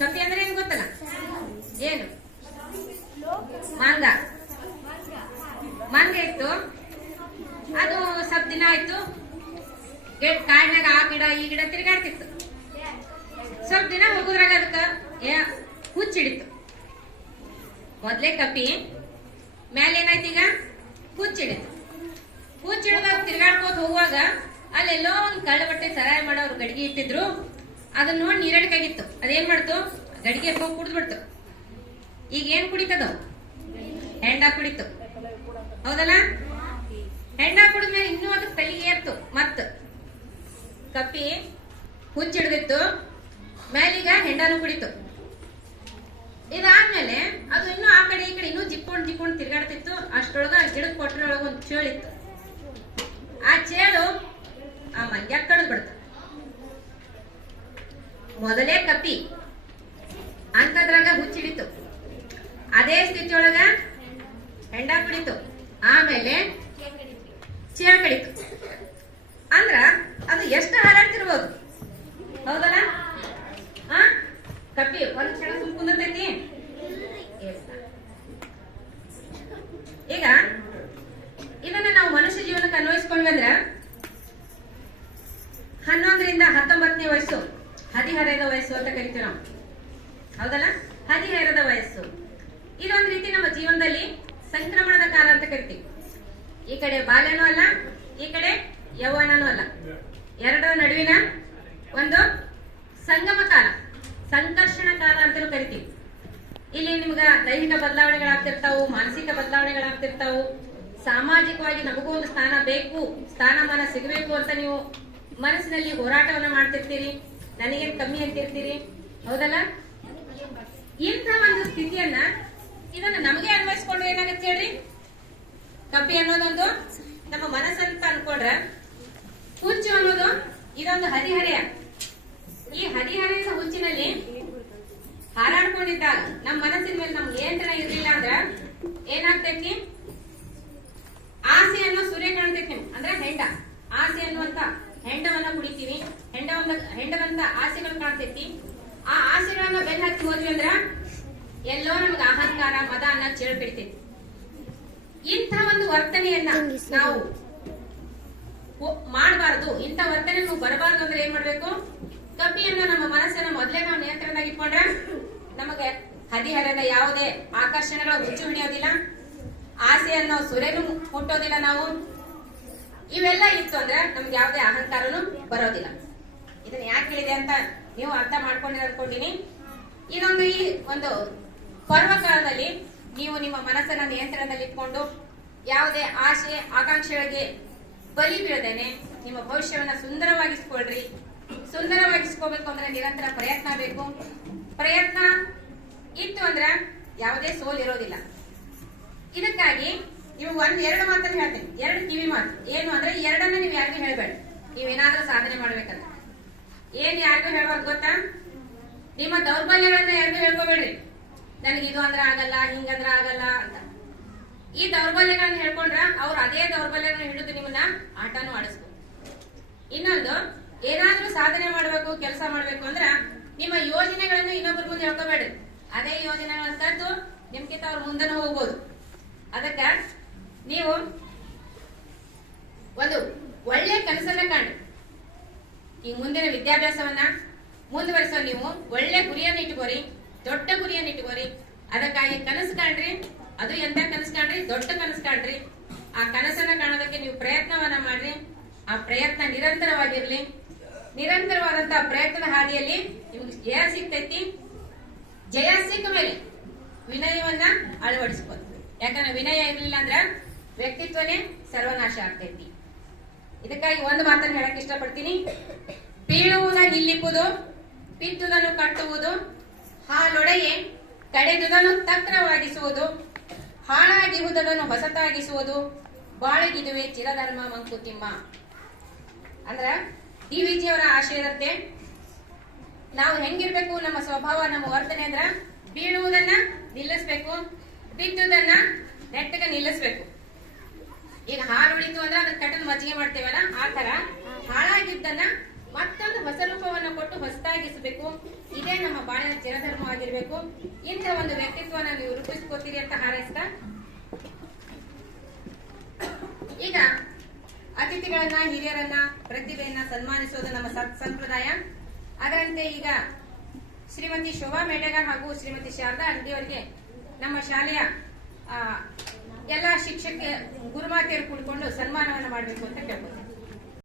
ಕಪಿ ಅಂದ್ರೆ ಏನ್ ಗೊತ್ತಲ್ಲ? ಏನು? ಮಾಂಗ. ಮಾಂಗ ಇತ್ತು ಅದು ಸ್ವಲ್ಪ ದಿನ ಆಯ್ತು. ಕಾಡಿನಾಗ ಆ ಗಿಡ, ಈ ಗಿಡ ತಿರುಗಾಡ್ತಿತ್ತು. ಸ್ವಲ್ಪ ದಿನ ಹೋಗುದ್ರಾಗ ಅದಕ್ಕ ಹುಚ್ಚಿಡಿತು ಮೊದ್ಲೇ ಕಪಿ ಮೇಲೆ ಏನಾಯ್ತು ಈಗ? ಹುಚ್ಚಿಡಿತು ಹುಚ್ಚಿಡಿದಾಗ ತಿರ್ಗಾಡ್ಕೋತ ಹೋಗುವಾಗ ಅಲ್ಲೆಲ್ಲೋ ಒಂದು ಕಳ್ಳ ಬಟ್ಟೆ ಸರಾಯ ಮಾಡೋರು ಗಡಿಗೆ ಇಟ್ಟಿದ್ರು. ಅದನ್ನ ನೋಡಿ ನೀರಡಿಕಾಗಿತ್ತು. ಅದೇನ್ ಮಾಡ್ತು? ಗಡಿಗೆ ಹೋಗಿ ಕುಡಿದ್ಬಿಡ್ತು ಈಗ ಏನ್ ಕುಡಿತದ? ಹೆಂಡ ಕುಡಿತು. ಹೌದಲ್ಲ? ಹೆಂಡ ಕುಡಿದ್ಮೇಲೆ ಇನ್ನೂ ಅದಕ್ಕೆ ತಲೆಗೆ ಏರ್ತು ಮತ್ತ ಕಪ್ಪಿ ಹುಚ್ಚಿಡ್ದಿತ್ತು. ಮೇಲೀಗ ಹೆಂಡನು ಕುಡಿತು. ಇದಾದ್ಮೇಲೆ ಅದು ಇನ್ನೂ ಆ ಕಡೆ ಈ ಕಡೆ ಇನ್ನೂ ಜಿಕ್ಕೊಂಡು ಜಿಕ್ಕೊಂಡು ತಿರ್ಗಾಡ್ತಿತ್ತು. ಅಷ್ಟೊಳಗ ಗಿಡದ ಕೊಟ್ಟರೊಳಗ ಒಂದು ಚೇಳಿತ್ತು ಆ ಚೇಳು ಆ ಮಂಗ್ಯ ಕಡ್ದು ಬಿಡ್ತು ಮೊದಲೇ ಕಪ್ಪಿ. ಅಂತದ್ರಾಗ ಹುಚ್ಚಿಡಿತು. ಅದೇ ಸ್ಥಿತಿಯೊಳಗ ಹೆಂಡ ಕುಡಿತು. ಆಮೇಲೆ ಚೇಳ್ ಕಡಿತು ಅಂದ್ರ ಅದು ಎಷ್ಟು ಹಾರಾಡ್ತಿರ್ಬೋದು ಹೌದಲ್ಲ ಆ ಕಪ್ಪಿ ಒಂದ್ ಕ್ಷಣ ಸುಮ್ ಕುಂದಿರ್ತೈತಿ ಈಗ ಇದನ್ನ ನಾವು ಮನುಷ್ಯ ಜೀವನಕ್ಕೆ ಅನ್ವಯಿಸ್ಕೊಂಡ್ವಿ ಅಂದ್ರ ಹನ್ನೊಂದರಿಂದ ಹತ್ತೊಂಬತ್ತನೇ ವಯಸ್ಸು ಹದಿಹರೆಯದ ವಯಸ್ಸು ಅಂತ ಕರಿತೀವಿ ನಾವು. ಹೌದಲ್ಲ? ಹದಿಹರೆಯದ ವಯಸ್ಸು. ಇದೊಂದು ರೀತಿ ನಮ್ಮ ಜೀವನದಲ್ಲಿ ಸಂಕ್ರಮಣದ ಕಾಲ ಅಂತ ಕರಿತೀವಿ. ಈ ಕಡೆ ಬಾಲ್ಯನೂ ಅಲ್ಲ, ಈ ಕಡೆ ಯೌವನನೂ ಅಲ್ಲ. ಎರಡರ ನಡುವಿನ ಒಂದು ಸಂಗಮ ಕಾಲ, ಸಂಕರ್ಷಣ ಕಾಲ ಅಂತಲೂ ಕರಿತೀವಿ. ಇಲ್ಲಿ ನಿಮ್ಗ ದೈಹಿಕ ಬದಲಾವಣೆಗಳಾಗ್ತಿರ್ತಾವು, ಮಾನಸಿಕ ಬದಲಾವಣೆಗಳಾಗ್ತಿರ್ತಾವು, ಸಾಮಾಜಿಕವಾಗಿ ನಮಗೂ ಒಂದು ಸ್ಥಾನ ಬೇಕು, ಸ್ಥಾನಮಾನ ಸಿಗಬೇಕು ಅಂತ ನೀವು ಮನಸ್ಸಿನಲ್ಲಿ ಹೋರಾಟವನ್ನ ಮಾಡ್ತಿರ್ತೀರಿ. ನನಗೇನ್ ಕಮ್ಮಿ ಅಂತಿರ್ತೀರಿ ಹೌದಲ್ಲ? ಇಂಥ ಒಂದು ಸ್ಥಿತಿಯನ್ನ ಇದನ್ನ ನಮಗೆ ಅನ್ವಯಿಸ್ಕೊಂಡು ಏನಾಗತ್ತೆ ಹೇಳ್ರಿ ಕಪ್ಪಿ ಅನ್ನೋದೊಂದು ನಮ್ಮ ಮನಸ್ಸಂತ ಅನ್ಕೊಂಡ್ರ ಹುಚ್ಚು ಅನ್ನೋದು ಇದೊಂದು ಹದಿಹರೆಯ ಈ ಹದಿಹರೆಯದ ಹುಂಚಿನಲ್ಲಿ ಹಾರಾಡ್ಕೊಂಡಿದ್ದಾಗ ನಮ್ಮ ಮನಸ್ಸಿನ ಮೇಲೆ ನಮ್ಗೆ ನಿಯಂತ್ರಣ ಇರ್ಲಿಲ್ಲ ಅಂದ್ರ ಏನಾಗ್ತೈತಿ ಆಸೆ ಅನ್ನೋ ಸೂರ್ಯ ಕಾಣ್ತೈತಿ ನಿಮ್ಗೆ ಅಂದ್ರೆ ಹೆಂಡ ಆಸೆ ಅನ್ನುವಂತ ಹೆಂಡವನ್ನ ಕುಡಿತೀವಿ ಹೆಂಡವಂತ ಆಸೆಗಳು ಕಾಣ್ತೈತಿ. ಆ ಆಸೆಗಳನ್ನ ಬೆನ್ನ ಹತ್ತಿ ಹೋದ್ವಿ ಅಂದ್ರ ಎಲ್ಲೋ ನಮ್ಗೆ ಅಹಂಕಾರ, ಮದ ಅನ್ನ ಚೇಳ್ಬಿಡ್ತೈತಿ ಇಂಥ ಒಂದು ವರ್ತನೆಯನ್ನ ನಾವು ಮಾಡಬಾರದು. ಇಂಥ ವರ್ತನೆ ನಾವು ಬರಬಾರದು ಅಂದ್ರೆ ಏನ್ ಮಾಡ್ಬೇಕು? ಕಪಿಯನ್ನ ನಮ್ಮ ಮನಸ್ಸನ್ನ ಮೊದಲೇ ನಾವು ನಿಯಂತ್ರಣ ಇಟ್ಕೊಂಡ್ರೆ ನಮಗೆ ಹದಿಹರದ ಯಾವುದೇ ಆಕರ್ಷಣೆಗಳ ಹುಚ್ಚು ಹಿಡಿಯೋದಿಲ್ಲ. ಆಸೆ ಅನ್ನೋ ಸುರೇನು ಹುಟ್ಟೋದಿಲ್ಲ ನಾವು. ಇವೆಲ್ಲ ಇತ್ತು ಅಂದ್ರೆ ನಮ್ಗೆ ಯಾವುದೇ ಅಹಂಕಾರನು ಬರೋದಿಲ್ಲ. ಇದನ್ನ ಯಾಕೆ ಹೇಳಿದೆ ಅಂತ ನೀವು ಅರ್ಥ ಮಾಡ್ಕೊಂಡಿರ ಅನ್ಕೊಂಡಿನಿ. ಇನ್ನೊಂದು ಈ ಒಂದು ಪರ್ವಕಾಲದಲ್ಲಿ ನೀವು ನಿಮ್ಮ ಮನಸ್ಸನ್ನ ನಿಯಂತ್ರಣದಲ್ಲಿ ಇಟ್ಕೊಂಡು ಯಾವುದೇ ಆಸೆ, ಆಕಾಂಕ್ಷೆಗಳಿಗೆ ಬಲಿ ಬೀಳದೇನೆ ನಿಮ್ಮ ಭವಿಷ್ಯವನ್ನ ಸುಂದರವಾಗಿಸ್ಕೊಳ್ರಿ. ಸುಂದರವಾಗಿಸ್ಕೋಬೇಕು ಅಂದ್ರೆ ನಿರಂತರ ಪ್ರಯತ್ನ ಬೇಕು. ಪ್ರಯತ್ನ ಇತ್ತು ಅಂದ್ರೆ ಯಾವುದೇ ಸೋಲ್ ಇರೋದಿಲ್ಲ. ಇದಕ್ಕಾಗಿ ನೀವು ಒಂದ್ ಎರಡು ಮಾತನ್ನ ಹೇಳ್ತೇನೆ. ಎರಡು ಕಿವಿ ಮಾತು. ಏನು ಅಂದ್ರೆ ಎರಡನ್ನ ನೀವು ಯಾರಿಗೂ ಹೇಳ್ಬೇಡ. ನೀವೇನಾದ್ರೂ ಸಾಧನೆ ಮಾಡ್ಬೇಕಂತ ಏನ್ ಯಾರಿಗೂ ಹೇಳ್ಬಾರ್ದು ಗೊತ್ತಾ? ನಿಮ್ಮ ದೌರ್ಬಲ್ಯಗಳನ್ನ ಯಾರಿಗೂ ಹೇಳ್ಕೋಬೇಡಿ ನನಗೆ ಇದು ಅಂದ್ರ ಆಗಲ್ಲ ಹಿಂಗಂದ್ರ ಆಗಲ್ಲ ಅಂತ. ಈ ದೌರ್ಬಲ್ಯಗಳನ್ನ ಹೇಳ್ಕೊಂಡ್ರ ಅವ್ರು ಅದೇ ದೌರ್ಬಲ್ಯಗಳನ್ನ ಹಿಡಿದು ನಿಮ್ಮನ್ನ ಆಟನೂ ಆಡಿಸ್ಬೋದು. ಇನ್ನೊಂದು, ಏನಾದ್ರೂ ಸಾಧನೆ ಮಾಡಬೇಕು, ಕೆಲಸ ಮಾಡಬೇಕು ಅಂದ್ರ ನಿಮ್ಮ ಯೋಜನೆಗಳನ್ನು ಇನ್ನೊಬ್ಬರ ಮುಂದೆ ಹೇಳ್ಕೋಬೇಡಿ ಅದೇ ಯೋಜನೆಗಳನ್ನ ತಂದು ನಿಮ್ಗಿಂತ ಅವ್ರ ಮುಂದೆನೂ ಹೋಗ್ಬೋದು. ಅದಕ್ಕ ನೀವು ಒಂದು ಒಳ್ಳೆ ಕನಸನ್ನ ಕಾಣಿ ಈ ಮುಂದಿನ ವಿದ್ಯಾಭ್ಯಾಸವನ್ನ ಮುಂದುವರಿಸೋ ನೀವು ಒಳ್ಳೆ ಗುರಿಯನ್ನ ಇಟ್ಕೋರಿ, ದೊಡ್ಡ ಗುರಿಯನ್ನ ಇಟ್ಕೋರಿ. ಅದಕ್ಕಾಗಿ ಕನಸು ಕಾಣ್ರಿ, ಅದು ಎಂತ ಕನಸು ಕಾಣ್ರಿ? ದೊಡ್ಡ ಕನಸು ಕಾಣ್ರಿ. ಆ ಕನಸನ್ನ ಕಾಣೋದಕ್ಕೆ ನೀವು ಪ್ರಯತ್ನವನ್ನ ಮಾಡ್ರಿ. ಆ ಪ್ರಯತ್ನ ನಿರಂತರವಾಗಿರ್ಲಿ. ನಿರಂತರವಾದಂತಹ ಪ್ರಯತ್ನದ ಹಾದಿಯಲ್ಲಿ ನಿಮ್ಗೆ ಜಯ ಸಿಗ್ತೈತಿ. ಜಯ ಸಿಕ್ಕ ಮೇಲೆ ವಿನಯವನ್ನ ಅಳವಡಿಸ್ಬೋದು ಯಾಕಂದ್ರೆ ವಿನಯ ಇರ್ಲಿಲ್ಲ ಅಂದ್ರ ವ್ಯಕ್ತಿತ್ವನೇ ಸರ್ವನಾಶ ಆಗ್ತೈತಿ. ಇದಕ್ಕಾಗಿ ಒಂದು ಮಾತನ್ನು ಹೇಳಕ್ ಇಷ್ಟಪಡ್ತೀನಿ. ಬೀಳುವುದ ನಿಲ್ಲಿಪುದು ಪಿತ್ತುದನ್ನು ಕಟ್ಟುವುದು, ಹಾಲೊಡೆಯೆ ಕಡೆದುದನ್ನು ತಕ್ರವಾಗಿಸುವುದು ಹಾಳಾಗಿರುವುದನ್ನು ಹೊಸತಾಗಿಸುವುದು, ಬಾಳಗಿದುವೆ ಚಿರಧರ್ಮ ಮಂಕುತಿಮ್ಮ. ಅಂದ್ರ ಡಿ ವಿ ಅವರ ಆಶಯದಂತೆ ನಾವು ಹೆಂಗಿರ್ಬೇಕು, ನಮ್ಮ ಸ್ವಭಾವ, ನಮ್ಮ ವರ್ತನೆ ಅಂದ್ರ ಬೀಳುವುದನ್ನ ನಿಲ್ಲಿಸ್ಬೇಕು, ಬಿದ್ದುದನ್ನ ನೆಟ್ಟಗ ನಿಲ್ಲಿಸ್ಬೇಕು. ಈಗ ಹಾಲು ಉಳಿತು ಅಂದ್ರೆ ಅದನ್ನ ಕಟ್ಟನ್ ಮಜ್ಜಿಗೆ ಮಾಡ್ತೇವಲ್ಲ? ಆ ತರ ಹಾಳಾಗಿದ್ದನ್ನ ಮತ್ತೊಂದು ಹೊಸ ರೂಪವನ್ನು ಕೊಟ್ಟು ಹೊಸದಾಗಿಸಬೇಕು. ಇದೇ ನಮ್ಮ ಬಾಳಿನ ಚಿರಧರ್ಮವಾಗಿರ್ಬೇಕು ಇಂಥ ಒಂದು ವ್ಯಕ್ತಿತ್ವನ ನೀವು ರೂಪಿಸ್ಕೋತೀರಿ ಅಂತ ಹಾರೈಸ್ತಾ? ಈಗ ಅತಿಥಿಗಳನ್ನ ಹಿರಿಯರನ್ನ ಪ್ರತಿಭೆಯನ್ನ ಸನ್ಮಾನಿಸೋದು ನಮ್ಮ ಸತ್ ಸಂಪ್ರದಾಯ. ಅದರಂತೆ ಈಗ ಶ್ರೀಮತಿ ಶೋಭಾ ಮೇಡಗ ಹಾಗೂ ಶ್ರೀಮತಿ ಶಾರದಾ ಅಂಗಡಿಯವರಿಗೆ ನಮ್ಮ ಶಾಲೆಯ ಆ, ಎಲ್ಲ ಶಿಕ್ಷಕ ಗುರುಮಾತೆಯರು ಕುಳ್ಕೊಂಡು ಸನ್ಮಾನವನ್ನು ಮಾಡಬೇಕು ಅಂತ ಕೇಳ್ಕೊತೀನಿ